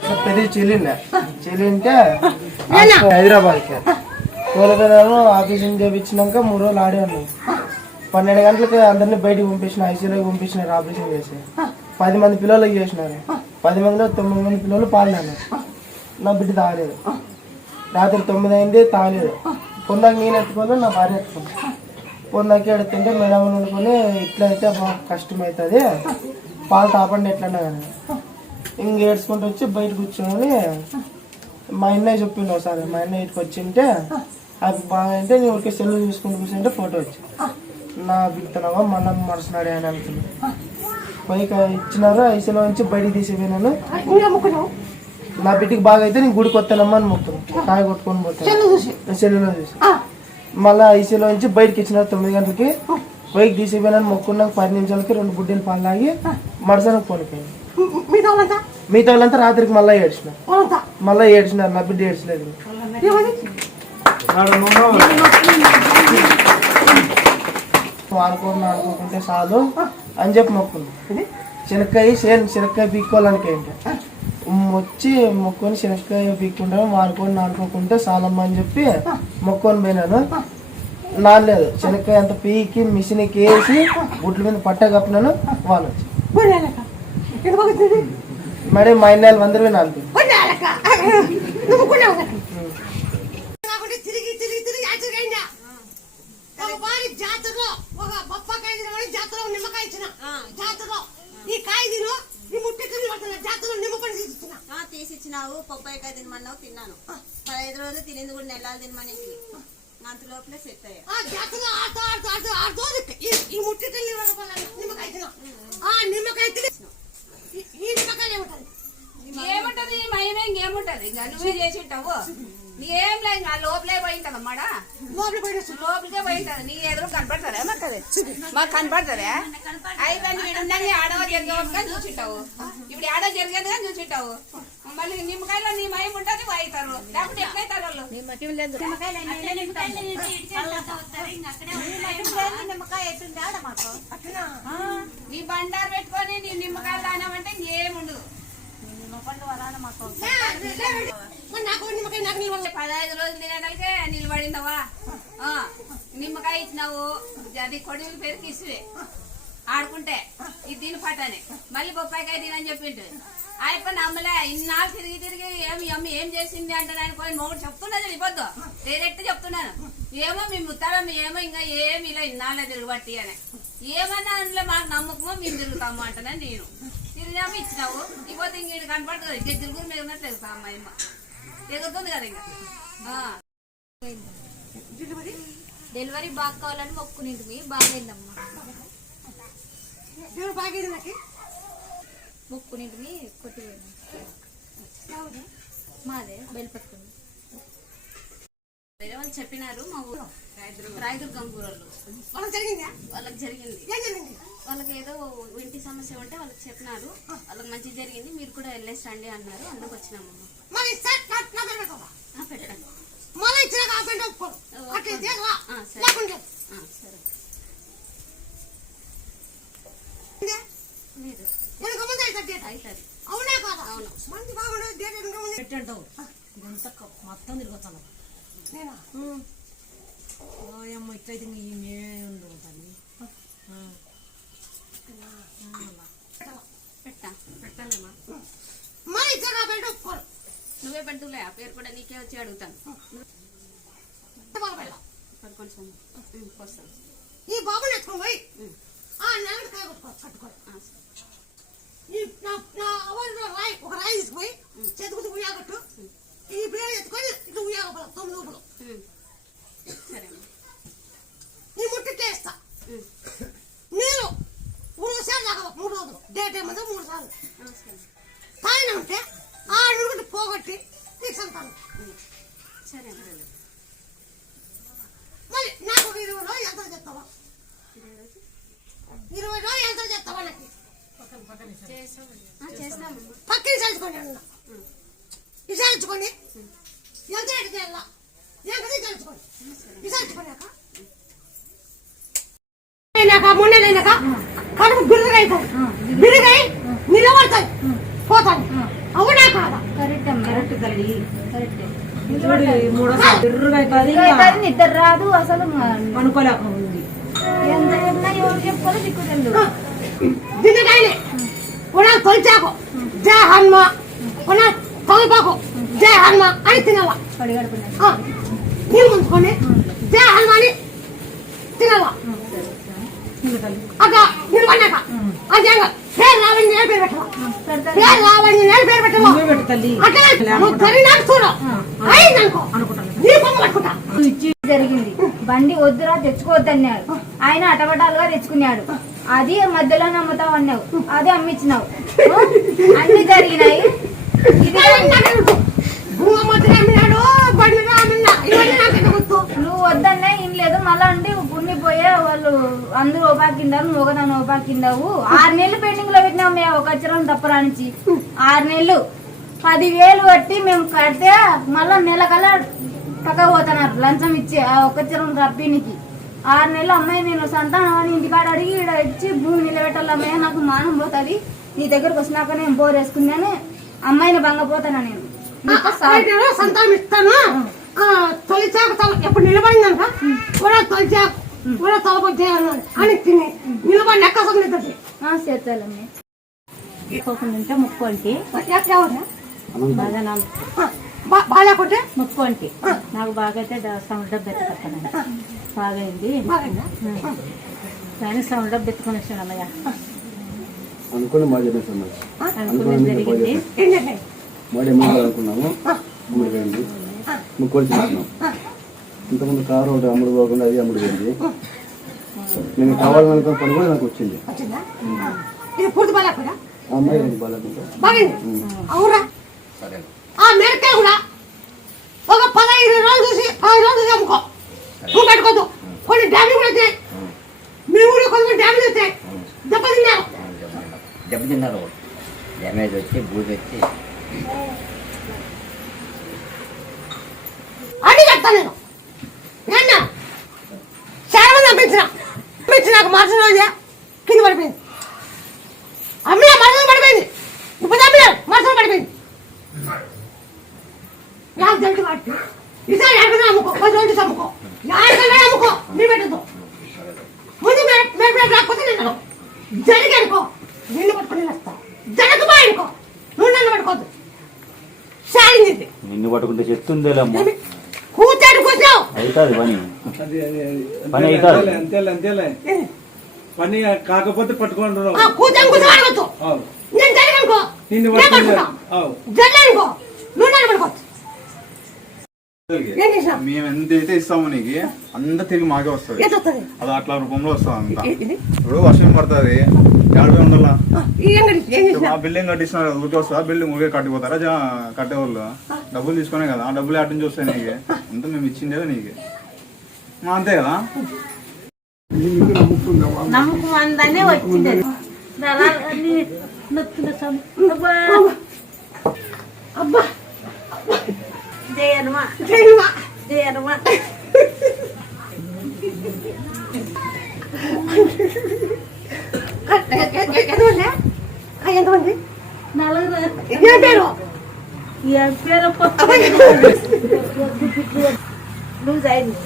పెద్ద చెల్లిండే చెల్లింటే హైదరాబాద్కి. తోలపోయినాను ఆపరేషన్ చేయించినాక మూడు రోజులు ఆడాను పన్నెండు గంటలకు అందరినీ బయటికి పంపించిన ఐసీయూలోకి పంపించినారు ఆపరేషన్ చేసి. పది మంది పిల్లలకి చేసినారు. పది మందిలో తొమ్మిది మంది పిల్లలు పాలినాను నా బిడ్డ తాగలేదు. రాత్రి తొమ్మిది అయింది తాగలేదు. పొందాక నేను ఎత్తుకోలేదు నా భార్య ఎత్తుకుంది. పొందాక ఎడుతుంటే మేడం అనుకొని ఇట్లా అయితే బాగా కష్టమవుతుంది పాలు తాపండి ఎట్లన్నా కానీ. ఇంక ఏడ్చుకుంటూ వచ్చి బయట కూర్చొని మా అన్నయ్య చెప్పిండు ఒకసారి మా అన్నయ్య ఇటుకు వచ్చింటే అది బాగా అంటే నేను ఊరికే సెల్లు చూసుకుంటూ కూర్చుంటే ఫోటో వచ్చి నా బిడ్డనవా మన మరుసనాడే అని అనుకున్నాను పైకి ఇచ్చినారు ఐసీలో నుంచి బయటికి తీసిపోయినాను. నా బిడ్డకి బాగా అయితే నేను గుడికి వస్తానమ్మా అని మొక్కును. కాయ కొట్టుకొని పోతాను సెల్లులో చూసి. మళ్ళీ ఐసీలో నుంచి బయటకి ఇచ్చినారు తొమ్మిది గంటలకి పైకి తీసిపోయినాను మొక్కున్నాక పది నిమిషాలకి రెండు బుడ్డీలు పాలు తాగి మడసానికి పోనిపోయింది. మిగతా వాళ్ళంతా రాత్రికి మళ్ళీ ఏడ్చిన. మళ్ళీ ఏడ్చినారు నా బిడ్డ ఏడ్చలేదు. వాడుకోండి ఆడుకోకుంటే చాలు అని చెప్పి మొక్కుంది. శనక్కాయ సేన్ శనక్కాయ పీక్కోవాలనికి ఏంటి? వచ్చి మొక్కొని శనక్కాయ పీక్కుంటాను వాడుకొని ఆడుకోకుంటే చాలమ్మ అని చెప్పి మొక్కొని పోయినాను. నానలేదు. శనక్కాయ అంత పీకి మిషన్కి వేసి గుడ్ల మీద పట్ట కప్పినాను వాళ్ళు వచ్చి. మరి మా ఇన్నాళ్ళు నాలుగు. కాకుండా తిరిగి తిరిగి తిరిగి ఒక వారి జాతరలో ఒక బొప్పకాయ తినమని జాతరలో నిమ్మకాయ ఇచ్చిన. జాతరలో ఈ కాయ తిను ఈ ముట్టి తిని పడుతున్నా. జాతరలో తీసుకున్నా ఆ, తీసిచ్చినావు పప్పాయికాయ తినమన్నావు తిన్నాను. పదహైదు రోజులు తినేది కూడా నెలలు తినమని అంత లోపలే సెట్ అయ్యా. ఆ జాతరలో ఆడుతూ ఆడుతూ ఆడుతూ ఆడుతూ ఈ ఈ ముట్టి తిని నిమ్మకాయ తిన ఆ నిమ్మకాయ తిని ఈ- ఈ నిమ్మకాయ ఏముంటుంది ఏముంటది మయమే ఇంకేముంటది ఇంకా నువ్వే చేసి ఉంటావు? నీకేం లేదు ఇంకా లోపలే పోయింటది అమ్మాడ? లోపలికే పోయింటది నీ ఎదురు కనపడతారా మాకు అది మాకు కనపడతారా అయిపోయింది వీడు ఉందని ఆడవ జరిగేవని చూసింటావు ఇప్పుడు ఆడో జరిగేది కానీ చూసింటావు మళ్ళీ నిమ్మకాయలో నీ మయం ఉంటుంది పోయితారు లేకపోతే ఎట్లయితారు వాళ్ళు? నీ బండారు పెట్టుకొని నీ నిమ్మకాయలు తాగినామంటే ఇంకేముండదు మరి నాకు నిమ్మకాయ నాకు నిమ్మకాయ పదహైదు రోజులు తినేటలకే నిలబడిందవా? ఆ, నిమ్మకాయ ఇచ్చినావు. అది కొడుకులు పేరుకి ఇస్తే ఆడుకుంటే. ఇది తిని పట్టని. మళ్ళీ బొప్పాయికాయ తినని చెప్పిండు. అయిపోయి నమ్మలే ఇన్నాళ్ళు తిరిగి తిరిగి ఏమి అమ్మ ఏం చేసింది అంటే నేను పోయి మొగుడు చెప్తున్నది ఇవ్వద్దు. డైరెక్ట్ చెప్తున్నాను. ఏమో మీ ముత్తారం ఏమో ఇంకా ఏమి ఇలా ఇన్నాళ్ళే తిరగబట్టి అని. ఏమన్నా అందులో మాకు నమ్మకమో మేము తిరుగుతాము అంటనే నేను. తిరిగినాము ఇచ్చినావు ఇవ్వద్దు ఇంక ఈడు కనపడుతుంది ఇంకా తిరుగురు మీద ఉన్నట్టు ఎగుతా అమ్మాయి ఎగురుతుంది కదా ఇంకా. డెలివరీ బాగా కావాలని మొక్కునింటిమి బాగైందమ్మా మొక్కునింటిమి కొట్టిపోయింది. మాదే? బయలుపట్టుకుంది వేరే వాళ్ళు చెప్పినారు మా ఊరు. రాయదుర్గం ఊరోళ్ళు వాళ్ళకి జరిగిందా? వాళ్ళకి జరిగింది. వాళ్ళకి ఏదో ఇంటి సమస్య ఉంటే వాళ్ళకి చెప్పినారు. వాళ్ళకి మంచి జరిగింది. మీరు కూడా వెళ్ళేసి రండి అన్నారు. అందుకు వచ్చినామమ్మ పెట్టండి. సరే. అవుతుంది అవునా కాదా? అవును. మంచి బాగుండదు. మొత్తం తిరుగుతాను నేనా ఓయమ్మ ఇట్లయితే ఈ మేమే ఉండవు తల్లి నువ్వే పెడుతులే ఆ పేరు కూడా నీకే వచ్చి అడుగుతాను కొంచెం ఈ బాబుని ఎత్తుకొని పోయి ఆ నెలకి కాయ పక్కన చల్చుకోండి అన్న విచారించుకోండి ఎంత రేటు చేయాలా ఎంత చల్చుకోండి అయినాక కడుపు బిరుగై నిలబడతాయి. అవునా కాదా? కరెక్ట్ కరెక్ట్ తల్లి. కరెక్ట్. నిద్ర రాదు అసలు పనుకోలేక ఉంది. ఎంత చెప్పినా ఎవరు చెప్పుకోవాలి దిక్కు తెలియదు దిగగానే ఉన్నా తొలిచాకు జయ హనుమ. ఉన్నా తొలిపాకు జయ హనుమ అని నీళ్ళు ముంచుకొని జయ హనుమ అని తల్లి అక్క నీళ్ళు పడినాక అది పేరు రావణి నేను పేరు పెట్టవా. పేరు రావణి నేను పేరు పెట్టవా. నువ్వే చూడు. అయిందనుకో నీ బొమ్మ పట్టుకుంటా. జరిగింది. బండి వద్దురా తెచ్చుకోవద్దన్నాడు. ఆయన అటపటాలుగా తెచ్చుకున్నాడు. అది మధ్యలో నమ్ముతావు అన్నావు. అది అమ్మించినావు? అన్ని జరిగినాయి. నువ్వు వద్దన్నా ఏం లేదు. మళ్ళా ఉండి గుండిపోయే వాళ్ళు అందరూ ఓపాకిందారు నువ్వు ఒకదాన్ని ఓపాకిందావు ఆరు నెలలు పెండింగ్లో పెట్టినావు మేము ఒక అచ్చరం తప్పరానిచి ఆరు నెలలు. పదివేలు కట్టి మేము కడితే మళ్ళా నెల కల్లా పక్క పోతున్నారు. లంచం ఇచ్చి ఆ ఒక్క చిరం రబ్బీనికి. ఆరు నెలలు అమ్మాయి నేను సంతానం అని ఇంటికాడ అడిగి ఈడ ఇచ్చి భూమి నిలబెట్టాలి అమ్మాయి నాకు మానం పోతుంది. నీ దగ్గరకు వచ్చినాక నేను బోర్ వేసుకున్నాను అమ్మాయిని భంగపోతాను నేను? సంతానం ఇస్తాను? తొలిచాక తల ఎప్పుడు నిలబడిందంట? కూడా తొలిచాక కూడా తలపొచ్చి చేయాలి అని తిని నిలబడి లెక్క సంగతి ఆ, చేస్తాలమ్మే పోకుండా ముక్కోంటి ఎవరు? బాగా బాగాలేకుంటే ముక్కోంటి నాకు బాగా అయితే సౌండ్ డబ్బు ఎత్తుకొస్తాను బాగా అయింది బాగా కానీ సౌండ్ డబ్బు ఎత్తుకొని వచ్చాను అన్నయ్య. అనుకుని జరిగింది. ఏమన్నా అనుకున్నాము. అమ్ముడు పోయింది ఇంతకుముందు కారు ఒకటి అమ్ముడు పోకుండా అది అమ్ముడు పోయింది. నేను కావాలనుకున్న పని కూడా నాకు వచ్చింది. అమ్మాయి బాగింది? అవురా. ఆ మిరకాయ కూడా ఒక పదహైదు రోజులు చూసి పది రోజులు అమ్ముకో. నువ్వు పెట్టుకోదు కొన్ని డ్యామేజ్ కూడా వచ్చాయి. మీ ఊళ్ళో కొంతమంది డ్యామేజ్ వచ్చాయి. దెబ్బతిన్నారు దెబ్బతిన్నారు డ్యామేజ్ వచ్చి బూజు వచ్చి. అడి చెప్తా నేను. నాన్న చాలా మంది అమ్మించిన అమ్మించి నాకు మరుసటి రోజే కింద పడిపోయింది. అమ్మిన మరుసటి పడిపోయింది ఇప్పుడు అమ్మిన మరుసటి పడిపోయింది నాకు తెలుసు కాబట్టి ఈసారి ఎక్కడైనా అమ్ముకో పది రోజులు అమ్ముకో ఎక్కడైనా అమ్ముకో నీ పెట్టదు ముందు మీరు మీరు రాకపోతే నేను జరిగి అనుకో నిన్ను పట్టుకుని వస్తా జరగబా అనుకో నువ్వు నన్ను పట్టుకోవద్దు సారింది ఇది నిన్ను పట్టుకుంటే చెప్తుందేలేమ్మా కూర్చాడు అవుతుంది పని. అది అది అది పని అవుతుంది. అంతేలే అంతేలే పని కాకపోతే పట్టుకుంటున్నావు ఆ కూర్చొని కూర్చొని అడగచ్చు అవు. నేను జరగనుకో నిన్ను నేను పట్టుకుంటే. పట్టుకుంటా అవు. జరగనుకో నువ్వు నన్ను పట్టుకోవచ్చు ఏం చేసినావు? మేము ఎంత అయితే ఇస్తామో నీకు అంత తిరిగి మాకే వస్తుంది. అది అట్లా రూపంలో వస్తుంది అంతా. ఇది ఇప్పుడు వర్షం పడుతుంది. యాభై వందల. ఆ, బిల్డింగ్ కట్టిస్తున్నారు కదా, ఊరికే వస్తుందా? బిల్డింగ్ ఊరికే కట్టిపోతారా జా కట్టేవాళ్ళు. డబ్బులు తీసుకునే కదా ఆ డబ్బులు అటు నుంచి వస్తాయి నీకు. అంత మేము ఇచ్చిందే నీకు. మా అంతే కదా? నమ్మకం అందానే వచ్చింది. అది. నరాలన్నీ నొప్పులు సమ్- అబ్బా. అబ్బా! జయ హనుమ. చేయమా జయ హనుమ. ఎంతమంది ఆ, ఎంతమంది నలుగురు ఏం పేరు ఈ అయింది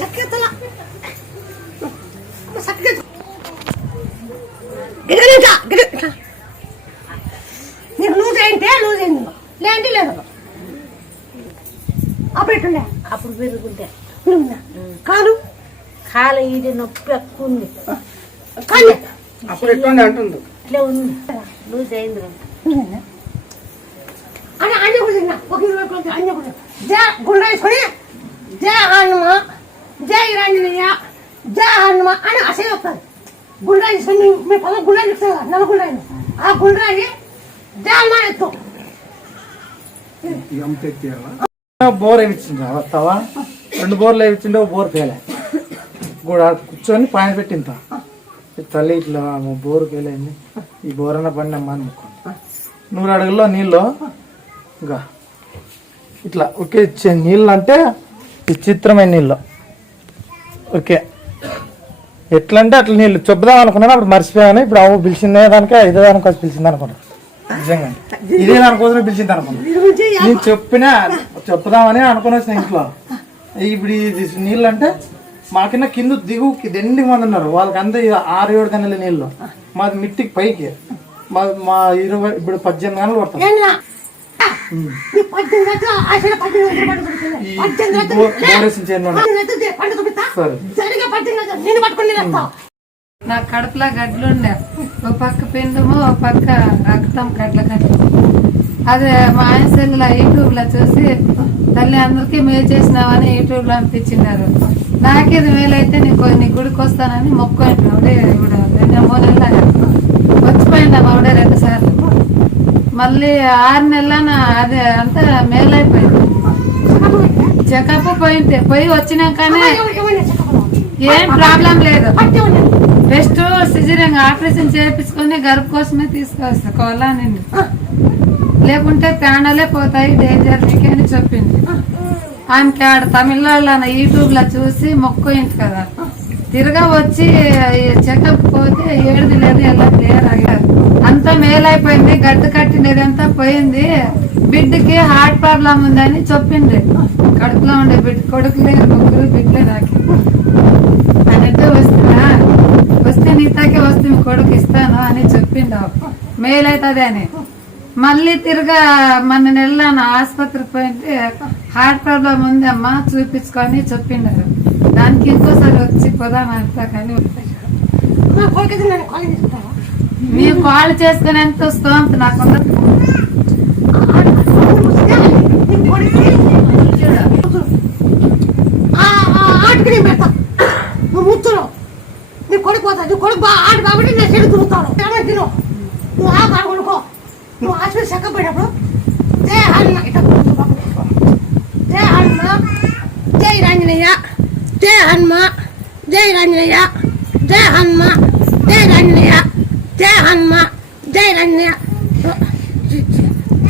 చక్కెత్తల సగీతో గిరగిట గిరగిట నీకు లూజ్ అయింటే లూజ్ అయింది లేదంటే లేదు. అప్పుడు ఎట్టుండే అప్పుడు పెరుగుంటే. కాదు కాల? ఇది నొప్పి ఎక్కువ ఉంది. కాదు అప్పుడు ఎట్లుండి అంటుంది ఇట్లా ఉంది. లూజ్ అయింది అని అన్ని కూడా ఒక ఇరవై కొద్ది అన్ని కూడా జయ గుండ్ర వేసుకొని జయ హనుమ జయ ఇరాంజనేయ జయ హనుమ అని అసలు వస్తుంది గుండ్ర వేసుకొని మీ- మీ పొలం గుండ్ర ఇస్తుంది కదా నల్ల గుండ్ర ఆ గుండ్రాని జయ హనుమ ఎత్తు. బోర్ వేయించింది. వస్తావా రెండు బోర్లు వేయించిండే ఓ బోర్ పేలే. కూడా కూర్చొని పాయింట్ పెట్టింత తల్లి ఇట్లా బోరు పేలైంది. ఈ బోర్ అన్న పని అమ్మ అని నూరు అడుగుల్లో నీళ్ళు ఇంకా ఇట్లా ఓకే ఇచ్చే నీళ్ళు అంటే విచిత్రమైన నీళ్ళు. ఓకే ఎట్లంటే అట్లా నీళ్ళు. చెప్పుదాం అనుకున్నాను అప్పుడు మర్చిపోయాను. ఇప్పుడు అవ్వ పిలిచిందే దానికి ఇదే దానికోసం పిలిచింది అనుకున్నాను. నిజంగా. ఇదే దానికోసం పిలిచింది అనుకున్నాను దీని గురించి నేను చెప్పినా చెప్పుదామని అనుకుని వచ్చిన ఇంట్లో ఇప్పుడు ఇది నీళ్ళు అంటే మాకిన్న కింద దిగు దండికి మంది ఉన్నారు. వాళ్ళకి అంతా ఈ ఆరు ఏడు గంటల నీళ్ళు. మాది మిట్టికి పైకి. మా మా ఇరవై ఇప్పుడు పద్దెనిమిది గంటలు పడతాం? నీ సరే. నా కడుపులో గడ్లుండే ఒక పక్క పిండము ఒక పక్క రక్తం గడ్ల కట్టు అదే మా ఆయన సెల్లులో యూట్యూబ్లో చూసి తల్లి అందరికీ మేలు చేసినావని యూట్యూబ్లో పంపించినారు నాకేది మేలైతే నీకు నీ గుడికి వస్తానని మొక్కోండి ఆవిడే ఇప్పుడు రెండు మూడు నెలలు వచ్చిపోయింది ఆవిడే రెండు సార్లు? మళ్ళీ ఆరు నెలల అదే అంతా మేలైపోయింది. చెకప్ పోయింది పోయి వచ్చినాకనే. ఏం ప్రాబ్లం లేదు. ఫస్ట్ బెస్ట్ సిజరింగ్ ఆపరేషన్ చేయించుకొని గర్భ కోసమే తీసుకొస్తా కోలా లేకుంటే ప్రాణాలే పోతాయి డేంజర్ నీకే అని చెప్పింది. ఆమెకి ఆడ తమిళనాడులో యూట్యూబ్లో చూసి మొక్కోయింది కదా. తిరగా వచ్చి చెకప్ పోతే ఏడుది లేదు ఎలా క్లియర్ అయ్యారు. అంతా మేలైపోయింది గడ్డ కట్టినది అంతా పోయింది. బిడ్డకి హార్ట్ ప్రాబ్లం ఉందని చెప్పింది. కడుపులో ఉండే బిడ్డ కొడుకులే ముగ్గురు బిడ్డలే నాకు. అన్నట్టు వస్తే నీతాకే వస్తే మీ కొడుకు ఇస్తాను అని చెప్పిండు మేల్ అవుతుంది అని మళ్ళీ తిరగా మన నెల ఆసుపత్రికి పోయింటే హార్ట్ ప్రాబ్లం ఉంది అమ్మా చూపించుకొని చెప్పిండారు దానికి ఇంకోసారి వచ్చి పోదాం అంతా కానీ మేము కాల్ చేసుకునేంత స్తోమత నాకు ఉండదు. ఆటకి నేను పెడతా నువ్వు ముచ్చులో నీ కొడుకు పోతా నీ కొడుకు బాగా ఆడు కాబట్టి నేను చెడు తిరుగుతాను ఏమైనా తిను నువ్వు ఆ కాడు కొనుక్కో నువ్వు హాస్పిటల్ చెకప్ పోయినప్పుడు జై హనుమ ఇట్లా కూర్చో పక్కన. జై హనుమ జై రాంజనేయ జై హనుమ జై రాంజనేయ జై హనుమ జై రాంజనేయ జై హనుమ జై రాంజనేయ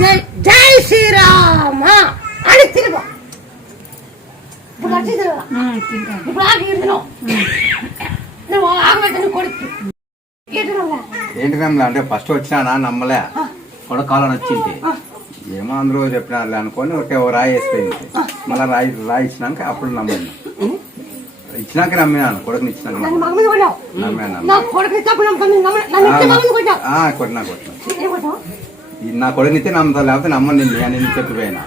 జై జై శ్రీరామ అని తిరుగు ఇప్పుడు వచ్చింది కదా ఇప్పుడు ఆగి తిను నువ్వు కొడుకు. ఏంటి నమ్మలే అంటే ఫస్ట్ వచ్చినా నమ్మలే. కొడకాలని వచ్చింది. ఏమో అందరూ చెప్పినారులే అనుకొని ఒకటే ఓ రాయి వేసిపోయింది మళ్ళీ రాయి రాయి ఇచ్చినాక అప్పుడు నమ్మాను. ఇచ్చినాక నమ్మినాను కొడుకుని ఇచ్చినాక నమ్మాను. కొట్టినా కొట్టినా. నా కొడుకునితే నమ్ముతా లేకపోతే నమ్మను నిన్ను అని నేను చెప్పిపోయినా.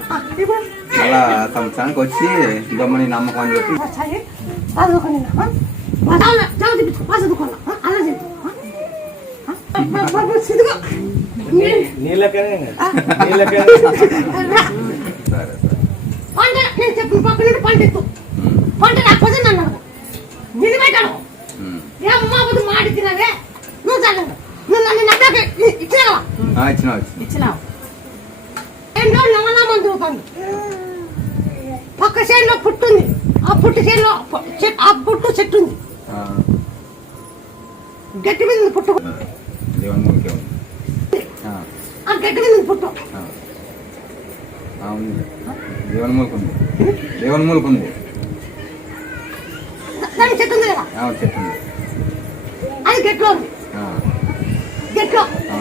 మళ్ళా సంవత్సరానికి వచ్చి దమ్మని నమ్మకం అని చెప్పి నీళ్ళకనే సరే పంట నేను చెప్పిన పక్కన నుండి పంట ఎత్తు పంట రాకపోతే నన్ను ఉమ్. ఏమ్మా బుద్ధి మాట తినవే నువ్వు చదవండి నువ్వు నన్ను నమ్మాక ఇచ్చినావా ఆ, ఇచ్చినా వచ్చిన ఇచ్చినావు ఏంటో పక్క చేనులో పుట్టు ఉంది ఆ పుట్టు చేనులో ఆ పుట్టు చెట్టు ఉంది గట్టి మీద పుట్టు. ఆ, గట్టి మీద పుట్టు. దేవుని మూలికి ఉంది. దేవుని మూలికి ఉంది. చెట్టు ఉంది కదా? అది గట్లో ఉంది. గట్లో ఆ,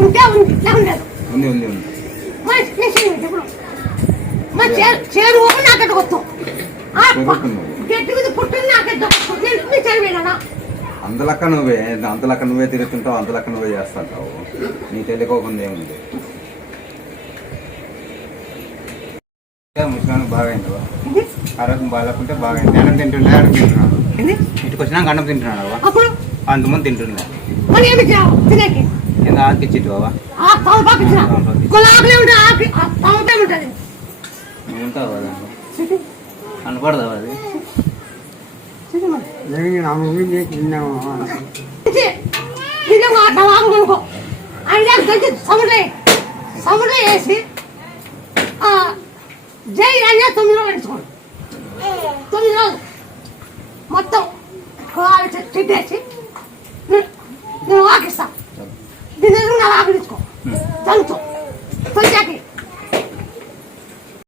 ఉంటే ఉంది లేదు. ఉంది ఉంది ఉంది. మా చేరు ఊపు నాకెట్ట వస్తాం గట్టి మీద పుట్టింది నాకెట్ట నేను నీ చేరు వేయనా అంతలక్క నువ్వే అంతలక్క నువ్వే తిరుగుతుంటావు అంతలక్క నువ్వే చేస్తుంటావు. నీ తెలియకోకుండా ఏముంది? ముసలానికి ఆరోగ్యం బాగాలేకుంటే తింటుండే తింటున్నాడు. ఇంటికి వచ్చినాక అన్నం తింటున్నాడు అంతమంది తింటుండే కింద ఆకిచ్చిట్టు ఉంటావు కదా అనకూడదు అది? ఒక అట్లా వాము కొనుక్కో అయినా కలిసి సముద్రం సముద్రం వేసి ఆ, జై అయ్యా తొమ్మిది రోజులు నడుచుకోండి తొమ్మిది రోజులు. మొత్తం కాలు చెట్టేసి నేను వాకిస్తా. దీని ఎదురు నా వాకి తీసుకో. చదువుతో తొలిచాకి